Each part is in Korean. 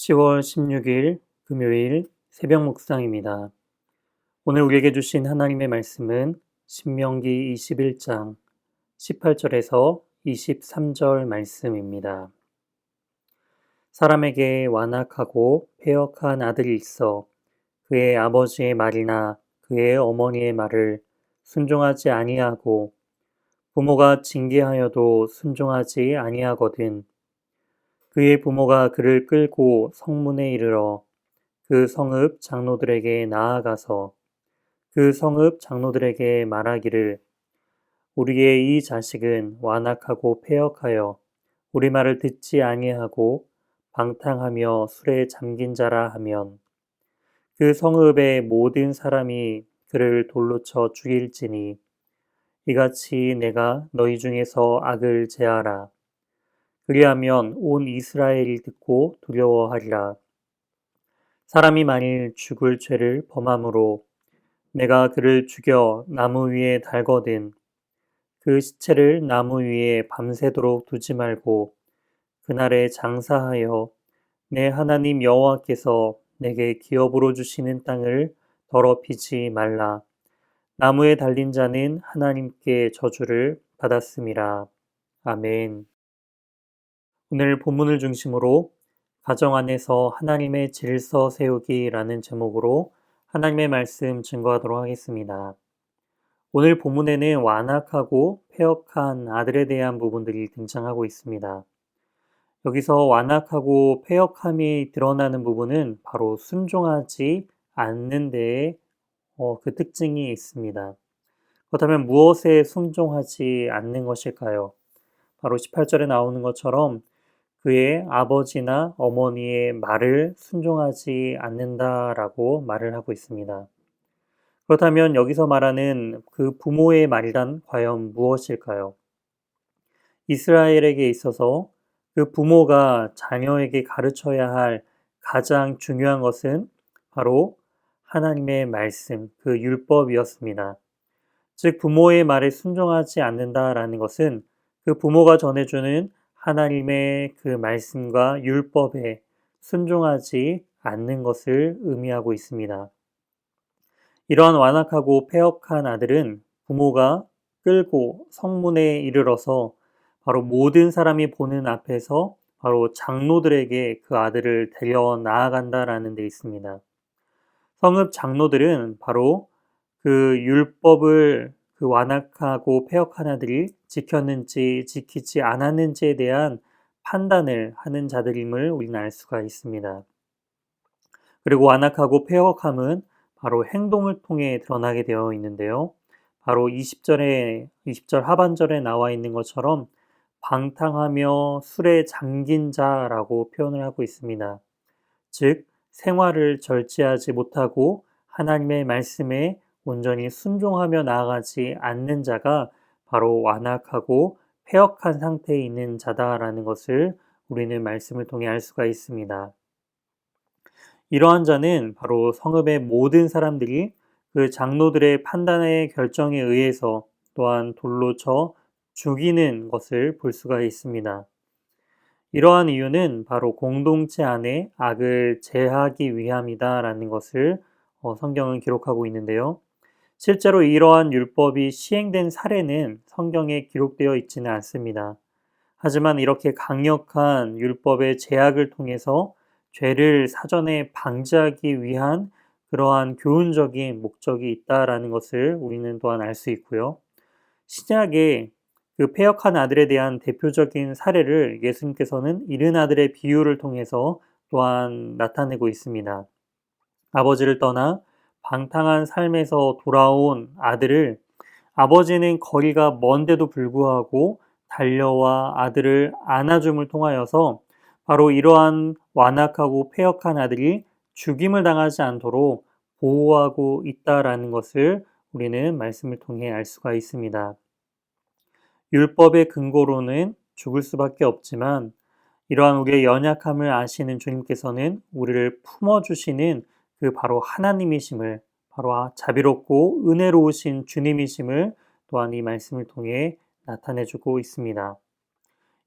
10월 16일 금요일 새벽 묵상입니다. 오늘 우리에게 주신 하나님의 말씀은 신명기 21장 18절에서 23절 말씀입니다. 사람에게 완악하고 패역한 아들이 있어 그의 아버지의 말이나 그의 어머니의 말을 순종하지 아니하고 부모가 징계하여도 순종하지 아니하거든. 그의 부모가 그를 끌고 성문에 이르러 그 성읍 장로들에게 나아가서 그 성읍 장로들에게 말하기를 우리의 이 자식은 완악하고 패역하여 우리 말을 듣지 아니하고 방탕하며 술에 잠긴 자라 하면 그 성읍의 모든 사람이 그를 돌로 쳐 죽일지니 이같이 내가 너희 중에서 악을 제하라. 그리하면 온 이스라엘이 듣고 두려워하리라. 사람이 만일 죽을 죄를 범함으로 내가 그를 죽여 나무 위에 달거든 그 시체를 나무 위에 밤새도록 두지 말고 그날에 장사하여 내 하나님 여호와께서 내게 기업으로 주시는 땅을 더럽히지 말라. 나무에 달린 자는 하나님께 저주를 받았음이라. 아멘. 오늘 본문을 중심으로 가정 안에서 하나님의 질서 세우기라는 제목으로 하나님의 말씀 증거하도록 하겠습니다. 오늘 본문에는 완악하고 패역한 아들에 대한 부분들이 등장하고 있습니다. 여기서 완악하고 패역함이 드러나는 부분은 바로 순종하지 않는 데에 그 특징이 있습니다. 그렇다면 무엇에 순종하지 않는 것일까요? 바로 18절에 나오는 것처럼 그의 아버지나 어머니의 말을 순종하지 않는다라고 말을 하고 있습니다. 그렇다면 여기서 말하는 그 부모의 말이란 과연 무엇일까요? 이스라엘에게 있어서 그 부모가 자녀에게 가르쳐야 할 가장 중요한 것은 바로 하나님의 말씀, 그 율법이었습니다. 즉 부모의 말에 순종하지 않는다라는 것은 그 부모가 전해주는 하나님의 그 말씀과 율법에 순종하지 않는 것을 의미하고 있습니다. 이러한 완악하고 패역한 아들은 부모가 끌고 성문에 이르러서 바로 모든 사람이 보는 앞에서 바로 장로들에게 그 아들을 데려 나아간다라는 데 있습니다. 성읍 장로들은 바로 그 율법을 그 완악하고 패역한 아들이 지켰는지 지키지 않았는지에 대한 판단을 하는 자들임을 우리는 알 수가 있습니다. 그리고 완악하고 패역함은 바로 행동을 통해 드러나게 되어 있는데요. 바로 20절 하반절에 나와 있는 것처럼 방탕하며 술에 잠긴 자라고 표현을 하고 있습니다. 즉, 생활을 절제하지 못하고 하나님의 말씀에 온전히 순종하며 나아가지 않는 자가 바로 완악하고 패역한 상태에 있는 자다라는 것을 우리는 말씀을 통해 알 수가 있습니다. 이러한 자는 바로 성읍의 모든 사람들이 그 장로들의 판단의 결정에 의해서 또한 돌로 쳐 죽이는 것을 볼 수가 있습니다. 이러한 이유는 바로 공동체 안에 악을 제하기 위함이다라는 것을 성경은 기록하고 있는데요. 실제로 이러한 율법이 시행된 사례는 성경에 기록되어 있지는 않습니다. 하지만 이렇게 강력한 율법의 제약을 통해서 죄를 사전에 방지하기 위한 그러한 교훈적인 목적이 있다라는 것을 우리는 또한 알 수 있고요. 신약에 그 패역한 아들에 대한 대표적인 사례를 예수님께서는 잃은 아들의 비유를 통해서 또한 나타내고 있습니다. 아버지를 떠나 방탕한 삶에서 돌아온 아들을 아버지는 거리가 먼데도 불구하고 달려와 아들을 안아줌을 통하여서 바로 이러한 완악하고 패역한 아들이 죽임을 당하지 않도록 보호하고 있다라는 것을 우리는 말씀을 통해 알 수가 있습니다. 율법의 근거로는 죽을 수밖에 없지만 이러한 우리의 연약함을 아시는 주님께서는 우리를 품어주시는 그 바로 하나님이심을 바로 자비롭고 은혜로우신 주님이심을 또한 이 말씀을 통해 나타내주고 있습니다.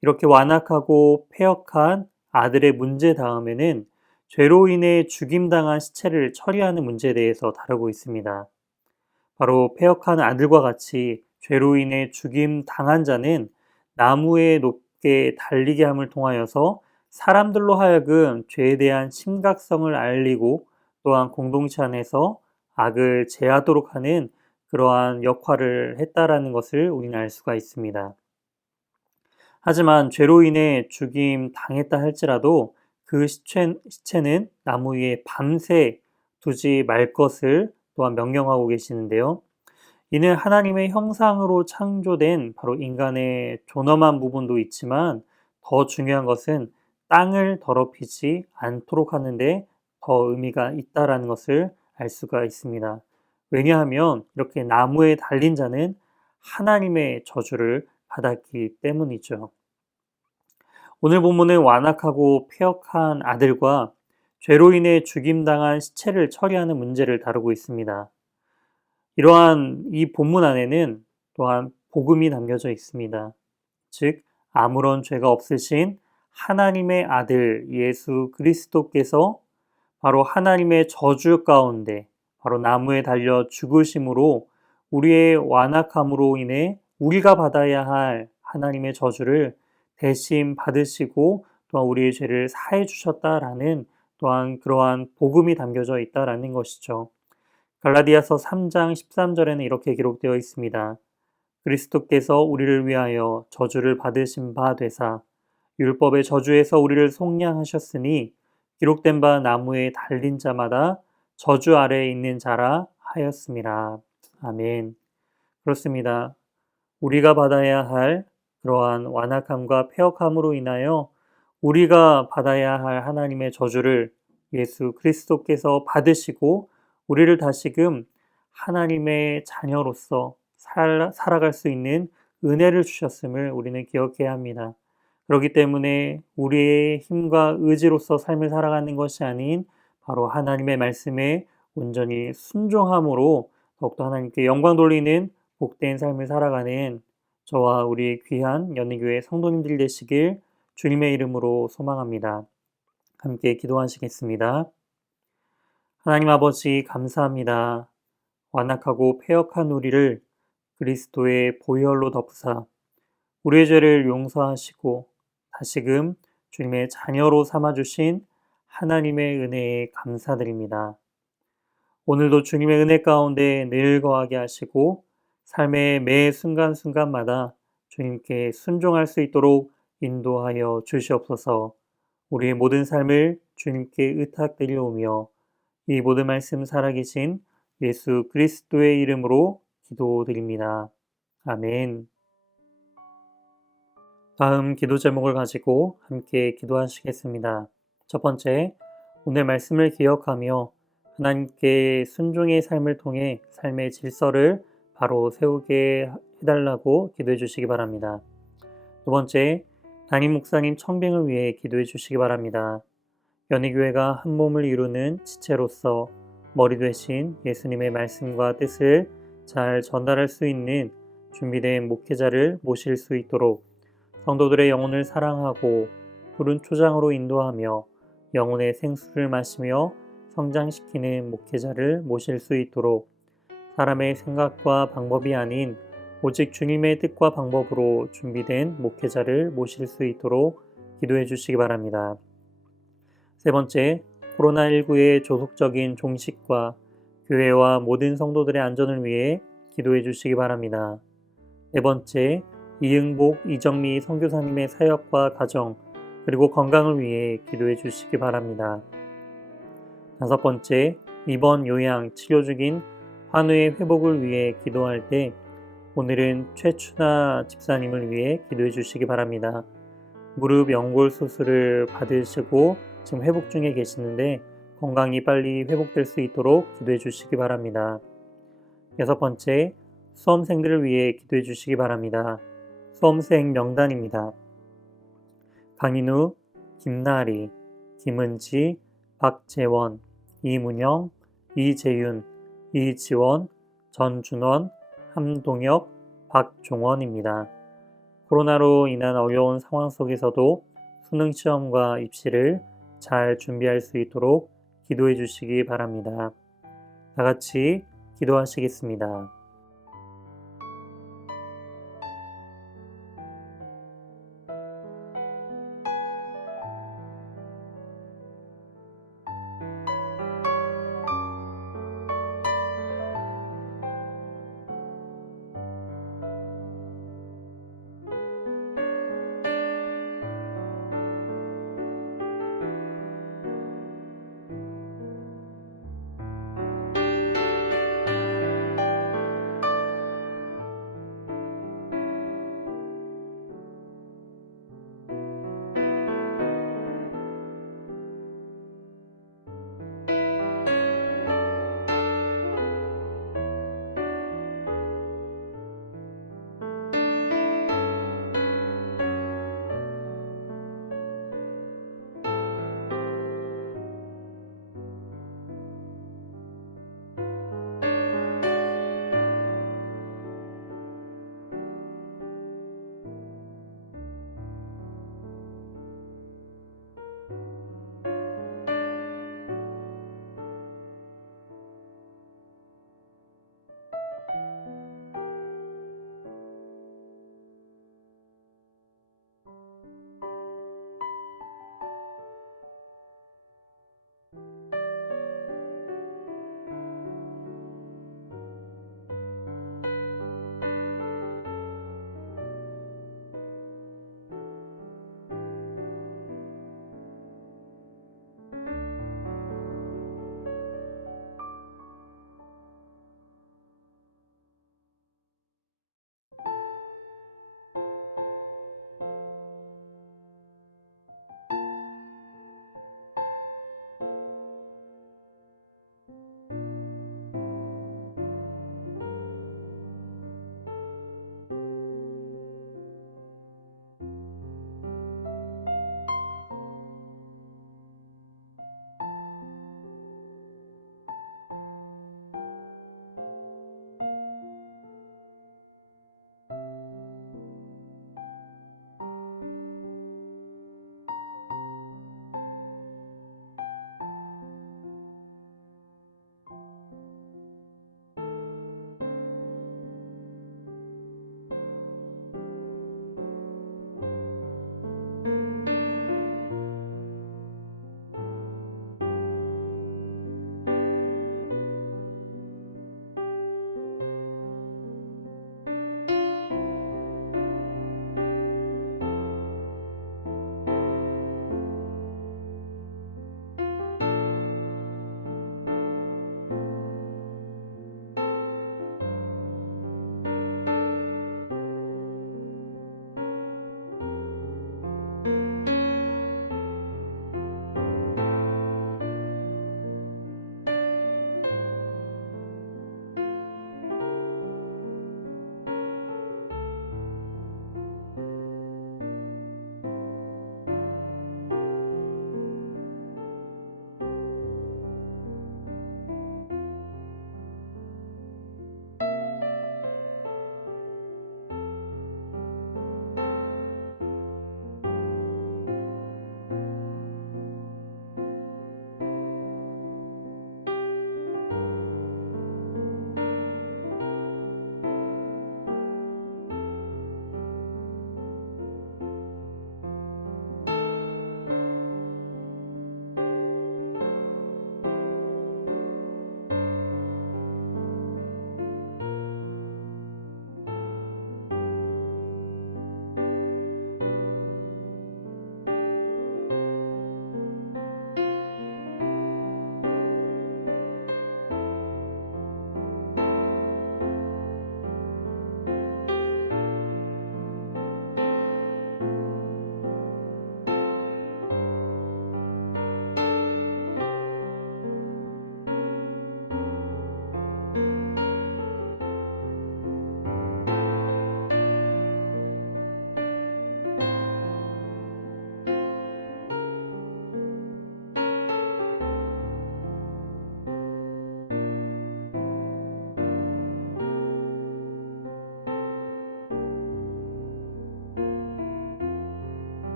이렇게 완악하고 패역한 아들의 문제 다음에는 죄로 인해 죽임당한 시체를 처리하는 문제에 대해서 다루고 있습니다. 바로 패역한 아들과 같이 죄로 인해 죽임당한 자는 나무에 높게 달리게 함을 통하여서 사람들로 하여금 죄에 대한 심각성을 알리고 또한 공동체 안에서 악을 제하도록 하는 그러한 역할을 했다라는 것을 우리는 알 수가 있습니다. 하지만 죄로 인해 죽임 당했다 할지라도 그 시체는 나무 위에 밤새 두지 말 것을 또한 명령하고 계시는데요. 이는 하나님의 형상으로 창조된 바로 인간의 존엄한 부분도 있지만 더 중요한 것은 땅을 더럽히지 않도록 하는데 더 의미가 있다라는 것을 알 수가 있습니다. 왜냐하면 이렇게 나무에 달린 자는 하나님의 저주를 받았기 때문이죠. 오늘 본문은 완악하고 패역한 아들과 죄로 인해 죽임당한 시체를 처리하는 문제를 다루고 있습니다. 이러한 이 본문 안에는 또한 복음이 담겨져 있습니다. 즉, 아무런 죄가 없으신 하나님의 아들 예수 그리스도께서 바로 하나님의 저주 가운데 바로 나무에 달려 죽으심으로 우리의 완악함으로 인해 우리가 받아야 할 하나님의 저주를 대신 받으시고 또한 우리의 죄를 사해 주셨다라는 또한 그러한 복음이 담겨져 있다라는 것이죠. 갈라디아서 3장 13절에는 이렇게 기록되어 있습니다. 그리스도께서 우리를 위하여 저주를 받으신 바 되사 율법의 저주에서 우리를 속량하셨으니 기록된 바 나무에 달린 자마다 저주 아래에 있는 자라 하였습니다. 아멘. 그렇습니다. 우리가 받아야 할 그러한 완악함과 패역함으로 인하여 우리가 받아야 할 하나님의 저주를 예수 그리스도께서 받으시고 우리를 다시금 하나님의 자녀로서 살아갈 수 있는 은혜를 주셨음을 우리는 기억해야 합니다. 그렇기 때문에 우리의 힘과 의지로서 삶을 살아가는 것이 아닌 바로 하나님의 말씀에 온전히 순종함으로 더욱더 하나님께 영광 돌리는 복된 삶을 살아가는 저와 우리 귀한 연희교회 성도님들 되시길 주님의 이름으로 소망합니다. 함께 기도하시겠습니다. 하나님 아버지 감사합니다. 완악하고 패역한 우리를 그리스도의 보혈로 덮으사 우리의 죄를 용서하시고 다시금 주님의 자녀로 삼아주신 하나님의 은혜에 감사드립니다. 오늘도 주님의 은혜 가운데 늘 거하게 하시고 삶의 매 순간순간마다 주님께 순종할 수 있도록 인도하여 주시옵소서. 우리의 모든 삶을 주님께 의탁드리오며 이 모든 말씀 살아계신 예수 그리스도의 이름으로 기도드립니다. 아멘. 다음 기도 제목을 가지고 함께 기도하시겠습니다. 첫 번째, 오늘 말씀을 기억하며 하나님께 순종의 삶을 통해 삶의 질서를 바로 세우게 해달라고 기도해 주시기 바랍니다. 두 번째, 담임 목사님 청빙을 위해 기도해 주시기 바랍니다. 연희교회가 한 몸을 이루는 지체로서 머리 되신 예수님의 말씀과 뜻을 잘 전달할 수 있는 준비된 목회자를 모실 수 있도록 성도들의 영혼을 사랑하고 푸른 초장으로 인도하며 영혼의 생수를 마시며 성장시키는 목회자를 모실 수 있도록 사람의 생각과 방법이 아닌 오직 주님의 뜻과 방법으로 준비된 목회자를 모실 수 있도록 기도해 주시기 바랍니다. 세 번째, 코로나19의 조속적인 종식과 교회와 모든 성도들의 안전을 위해 기도해 주시기 바랍니다. 네 번째, 이응복, 이정미 선교사님의 사역과 가정 그리고 건강을 위해 기도해 주시기 바랍니다. 다섯 번째, 입원, 요양, 치료 중인 환우의 회복을 위해 기도할 때 오늘은 최춘아 집사님을 위해 기도해 주시기 바랍니다. 무릎 연골 수술을 받으시고 지금 회복 중에 계시는데 건강이 빨리 회복될 수 있도록 기도해 주시기 바랍니다. 여섯 번째, 수험생들을 위해 기도해 주시기 바랍니다. 수험생 명단입니다. 강인우, 김나리, 김은지, 박재원, 이문영, 이재윤, 이지원, 전준원, 함동혁, 박종원입니다. 코로나로 인한 어려운 상황 속에서도 수능시험과 입시를 잘 준비할 수 있도록 기도해 주시기 바랍니다. 다 같이 기도하시겠습니다.